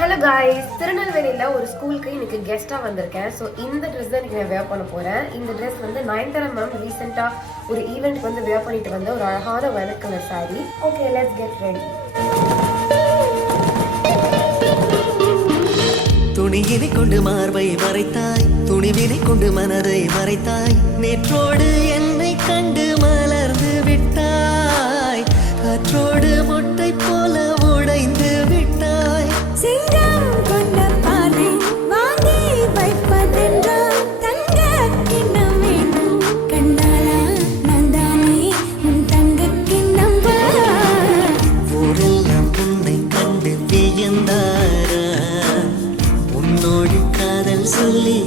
Hello guys, திருநெல்வேலியில் ஒரு ஸ்கூலுக்கு இன்னைக்கு கெஸ்ட்டாக வந்திருக்கேன். ஸோ இந்த ட்ரெஸ் தான் இன்னைக்கு நான் வேர் பண்ண போகிறேன். இந்த ட்ரெஸ் வந்து நயன்தாரா மேம் ரீசெண்டாக ஒரு ஈவெண்ட்க்கு வந்து வேர் பண்ணிட்டு வந்த ஒரு அழகான வெள்ளை colour sari. Okay, let's get ready. துணியினை கொண்டு மார்பை மறைத்தாய், துணிவினை கொண்டு மனதை மறைத்தாய், நேற்றோடு என்னை கண்டு மலர்ந்து விட்டாய், காற்றோடு மொட்டை போல உடைந்து விட்டாய். சிங்கம் கொண்ட பாலை வாங்கி வைப்பதென்றால் தங்க கிண்ணம் வேண்டும். கண்ணாலா நான் தானே உன் தங்க கிண்ணம். ஊரெல்லாம் உன்னை கண்டு வியந்தாரா, உன்னோடு காதல் சொல்லி